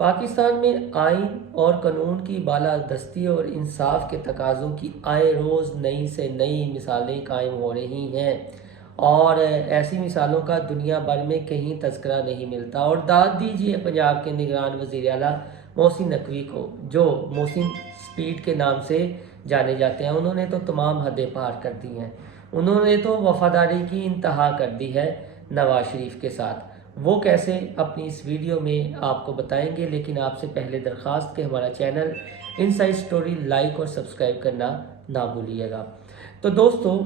पाकिस्तान में आइन और कानून की बालादस्ती और इंसाफ के तकाज़ों की आए रोज़ नई से नई मिसालें कायम हो रही हैं और ऐसी मिसालों का दुनिया भर में कहीं तज़किरा नहीं मिलता। और दाद दीजिए पंजाब के निगरान वज़ीर आला मोहसिन नकवी को, जो मोहसिन स्पीड के नाम से जाने जाते हैं। उन्होंने तो तमाम हदें पार कर दी हैं। उन्होंने तो वफादारी की इंतहा कर दी है नवाज शरीफ के साथ। वो कैसे, अपनी इस वीडियो में आपको बताएंगे, लेकिन आपसे पहले दरख्वास्त कि हमारा चैनल इनसाइड स्टोरी लाइक और सब्सक्राइब करना ना भूलिएगा। तो दोस्तों,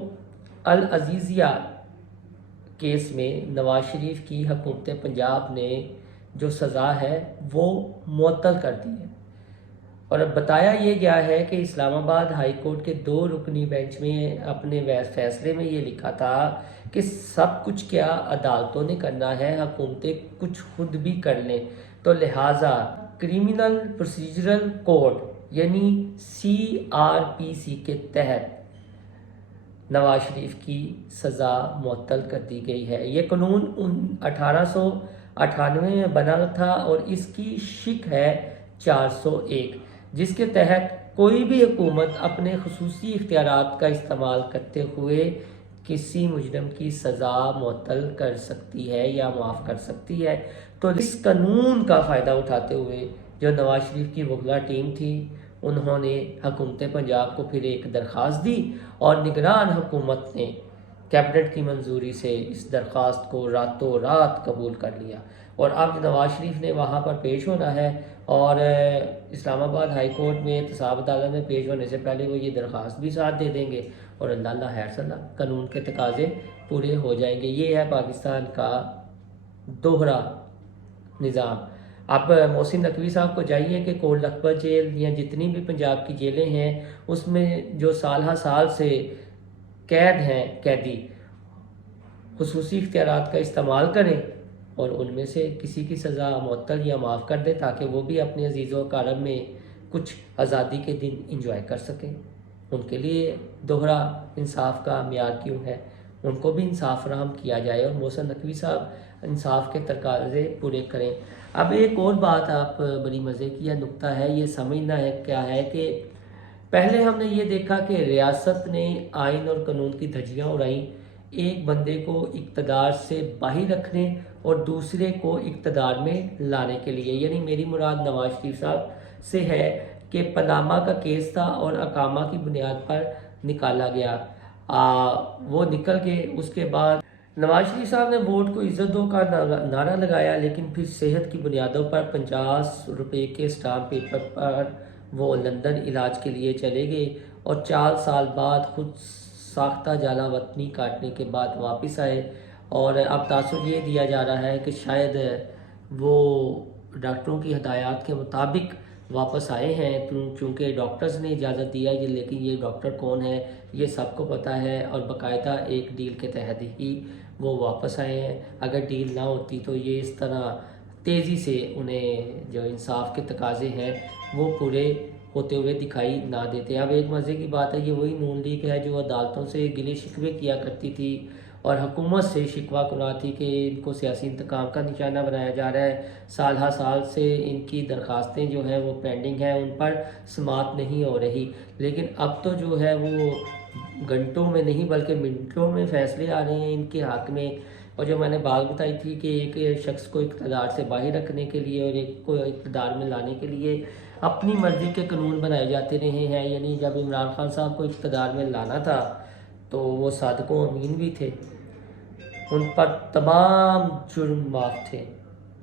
अल अजीज़िया केस में नवाज शरीफ की हुकूमत पंजाब ने जो सज़ा है वो मुअत्तल कर दी है। और अब बताया ये गया है कि इस्लामाबाद हाई कोर्ट के 2 रुकनी बेंच में अपने फैसले में ये लिखा था कि सब कुछ क्या अदालतों ने करना है, हुकूमतें कुछ खुद भी कर लें। तो लिहाजा क्रिमिनल प्रोसीजरल कोड यानी CRPC के तहत नवाज शरीफ की सज़ा मुअत्तल कर दी गई है। ये कानून 1898 में बना था और इसकी शिक है 401, जिसके तहत कोई भी हुकूमत अपने खुसूसी इख्तियारात का इस्तेमाल करते हुए किसी मुजरिम की सज़ा मुअत्तल कर सकती है या माफ़ कर सकती है। तो इस कानून का फ़ायदा उठाते हुए जो नवाज शरीफ की वकला टीम थी, उन्होंने हुकूमत पंजाब को फिर एक दरख्वास्त दी और निगरान हुकूमत ने कैबिनेट की मंजूरी से इस दरख्वास्त को रातों रात कबूल कर लिया। और अब नवाज शरीफ ने वहाँ पर पेश होना है और इस्लामाबाद हाई कोर्ट में एहतसाब अदालत में पेश होने से पहले वो ये दरख्वास्त भी साथ दे देंगे और अल्लाह खैर सल्ला कानून के तकाजे पूरे हो जाएंगे। ये है पाकिस्तान का दोहरा निज़ाम। आप मोहसिन नकवी साहब को जाइए कि कोट लखपत जेल या जितनी भी पंजाब की जेलें हैं उसमें जो साल साल से कैद हैं कैदी, खुसूसी इख्तियारात का इस्तेमाल करें और उनमें से किसी की सज़ा मुअत्तल या माफ़ कर दें ताकि वो भी अपने अजीज़ों कारब में कुछ आज़ादी के दिन इंजॉय कर सकें। उनके लिए दोहरा इंसाफ का म्यार क्यों है, उनको भी इंसाफ फराहम किया जाए और मोहसिन नकवी साहब इंसाफ के तकाज़े पूरे करें। अब एक और बात आप बड़ी मज़े की यह नुक्ता है, ये समझना है क्या है कि पहले हमने ये देखा कि रियासत ने आइन और कानून की धज्जियाँ उड़ाई, एक बंदे को इक़्तिदार से बाहर रखने और दूसरे को इक़्तिदार में लाने के लिए। यानी मेरी मुराद नवाज शरीफ साहब से है कि पनामा का केस था और अकामा की बुनियाद पर निकाला गया। वो निकल गए। उसके बाद नवाज शरीफ साहब ने वोट को इज्जत दो का नारा लगाया, लेकिन फिर सेहत की बुनियादों पर 50 रुपये के स्टाम्प पेपर पर वो लंदन इलाज के लिए चले गए और 4 साल बाद खुद साख्ता जाला वतनी काटने के बाद वापस आए। और अब तासुर ये दिया जा रहा है कि शायद वो डॉक्टरों की हदायत के मुताबिक वापस आए हैं, चूँकि डॉक्टर्स ने इजाज़त दिया है। लेकिन ये डॉक्टर कौन है ये सबको पता है और बाकायदा एक डील के तहत ही वो वापस आए हैं। अगर डील ना होती तो ये इस तरह तेज़ी से उन्हें जो इंसाफ के तकाजे हैं वो पूरे होते हुए दिखाई ना देते। अब एक मज़े की बात है, ये वही नून लीग है जो अदालतों से गिले शिकवे किया करती थी और हुकूमत से शिकवा कुना थी कि इनको सियासी इंतकाम का निशाना बनाया जा रहा है। साल साल से इनकी दरख्वास्तें जो हैं वो पेंडिंग हैं, उन पर समाअत नहीं हो रही। लेकिन अब तो जो है वो घंटों में नहीं बल्कि मिनटों में फ़ैसले आ रहे हैं इनके हक़ में। और जो मैंने बात बताई थी कि एक शख्स को इक़्तिदार से बाहर रखने के लिए और एक को इक़्तिदार में लाने के लिए अपनी मर्ज़ी के कानून बनाए जाते रहे हैं। यानी जब इमरान खान साहब को इक़्तिदार में लाना था तो वो सादकों अमीन भी थे, उन पर तमाम जुर्म माफ़ थे।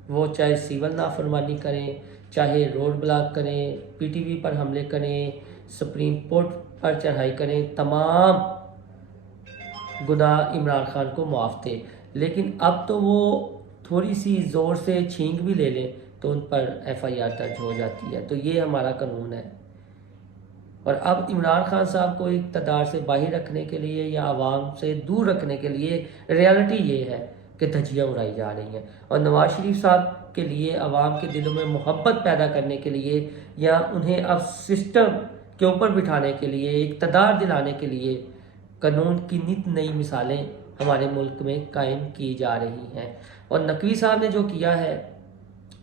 वो चाहे सिविल नाफरमानी करें, चाहे रोड ब्लॉक करें, PTV पर हमले करें, सुप्रीम कोर्ट पर चढ़ाई करें, तमाम गुनाह इमरान खान को माफ़ थे। लेकिन अब तो वो थोड़ी सी ज़ोर से छींक भी ले लें तो उन पर FIR दर्ज हो जाती है। तो ये हमारा कानून है। और अब इमरान खान साहब को इक़्तिदार से बाहर रखने के लिए या आवाम से दूर रखने के लिए रियलिटी ये है कि धज्जियाँ उड़ाई जा रही हैं। और नवाज शरीफ साहब के लिए आवाम के दिलों में मोहब्बत पैदा करने के लिए या उन्हें अब सिस्टम के ऊपर बिठाने के लिए, इक़्तिदार दिलाने के लिए कानून की नित नई मिसालें हमारे मुल्क में कायम की जा रही हैं। और नकवी साहब ने जो किया है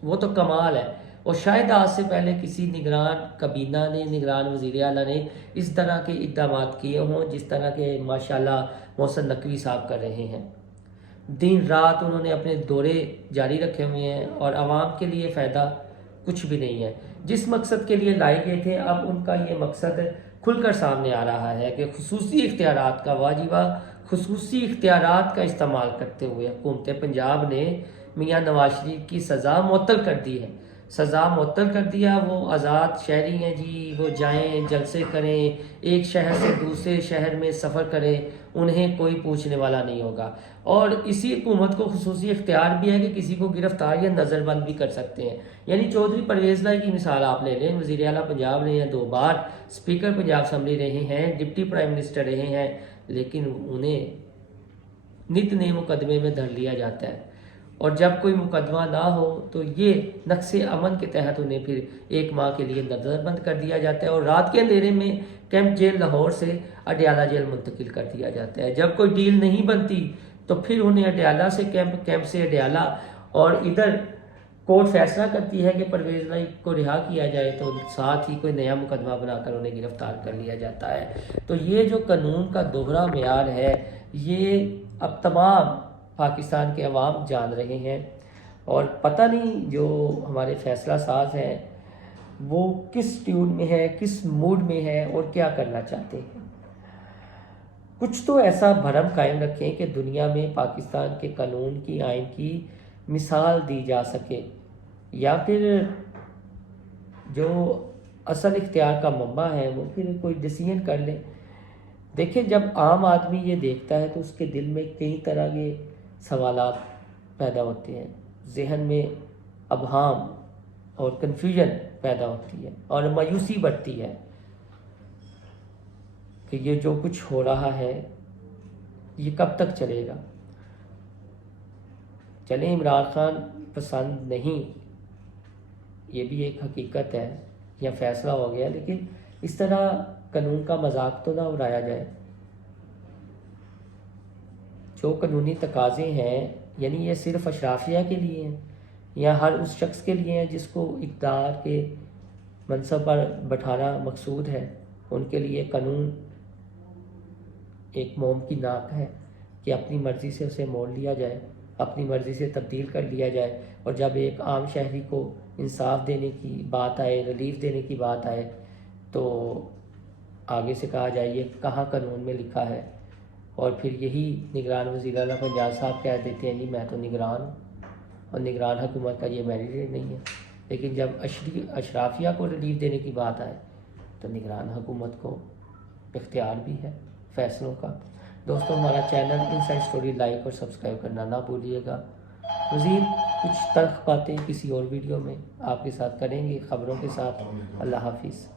वो तो कमाल है। और शायद आज से पहले किसी निगरान कबीना ने, निगरान वज़ीर आला ने इस तरह के इक़दाम किए हों जिस तरह के माशाल्लाह मोहसिन नकवी साहब कर रहे हैं। दिन रात उन्होंने अपने दौरे जारी रखे हुए हैं और आवाम के लिए फ़ायदा कुछ भी नहीं है। जिस मकसद के लिए लाए गए थे अब उनका ये मकसद खुलकर सामने आ रहा है कि खुसूसी इख्तियारात का वाजिबा खुसूसी इख्तियारात का इस्तेमाल करते हुए हुकूमत पंजाब ने मियाँ नवाज शरीफ की सज़ा मुअत्तल कर दी है। सज़ा मुअत्तल कर दिया, वो आज़ाद शहरी हैं जी, वो जाएं जलसे करें, एक शहर से दूसरे शहर में सफ़र करें, उन्हें कोई पूछने वाला नहीं होगा। और इसी हुकूमत को खुसूसी इख्तियार भी है कि किसी को गिरफ्तार या नज़रबंद भी कर सकते हैं। यानी चौधरी परवेज़ लाई की मिसाल आप ले लें, वज़ीर आला पंजाब रहे हैं 2 बार, स्पीकर पंजाब असम्बली रहे हैं, डिप्टी प्राइम मिनिस्टर रहे हैं, लेकिन उन्हें नित नए मुकदमे में धर लिया जाता है। और जब कोई मुकदमा ना हो तो ये नक्शे अमन के तहत उन्हें फिर 1 माह के लिए नज़रबंद कर दिया जाता है और रात के अंधेरे में कैंप जेल लाहौर से अडयाला जेल मुंतकिल कर दिया जाता है। जब कोई डील नहीं बनती तो फिर उन्हें अडयाला से कैंप से अडयाला, और इधर कोर्ट फैसला करती है कि परवेज़ लाई को रिहा किया जाए तो साथ ही कोई नया मुकदमा बनाकर उन्हें गिरफ्तार कर लिया जाता है। तो ये जो कानून का दोहरा मेयार है ये अब तमाम पाकिस्तान के अवाम जान रहे हैं और पता नहीं जो हमारे फैसला साज हैं वो किस ट्यून में है, किस मूड में है और क्या करना चाहते हैं। कुछ तो ऐसा भरम कायम रखें कि दुनिया में पाकिस्तान के कानून की, आइन की मिसाल दी जा सके, या फिर जो असल इख्तियार का मम्मा है वो फिर कोई डिसीजन कर ले। देखिए, जब आम आदमी ये देखता है तो उसके दिल में कई तरह के सवालात पैदा होते हैं, जहन में अबहाम और कन्फ्यूजन पैदा होती है और मायूसी बढ़ती है कि ये जो कुछ हो रहा है ये कब तक चलेगा। चले इमरान खान पसंद नहीं, ये भी एक हकीकत है या फैसला हो गया, लेकिन इस तरह कानून का मजाक तो ना उड़ाया जाए। जो कानूनी तकाजे हैं यानी ये सिर्फ अशराफिया के लिए हैं या हर उस शख्स के लिए हैं जिसको इक़्तिदार के मनसब पर बैठाना मकसूद है, उनके लिए कानून एक मोम की नाक है कि अपनी मर्ज़ी से उसे मोड़ लिया जाए, अपनी मर्ज़ी से तब्दील कर लिया जाए। और जब एक आम शहरी को इंसाफ देने की बात आए, रिलीफ देने की बात आए, तो आगे से कहा जाए ये कहाँ कानून में लिखा है, और फिर यही निगरान वज़ीर आला पंजाब साहब कह देते हैं जी मैं तो निगरान हूँ और निगरान हुकूमत का ये मैंडेट नहीं है। लेकिन जब अशराफिया को रिलीफ देने की बात आए तो निगरान हुकूमत को इख्तियार भी है फैसलों का। दोस्तों, हमारा चैनल इनसाइड स्टोरी लाइक और सब्सक्राइब करना ना भूलिएगा। मज़ीद कुछ तल्ख़ बातें किसी और वीडियो में आपके साथ करेंगे, ख़बरों के साथ। अल्लाह हाफिज़।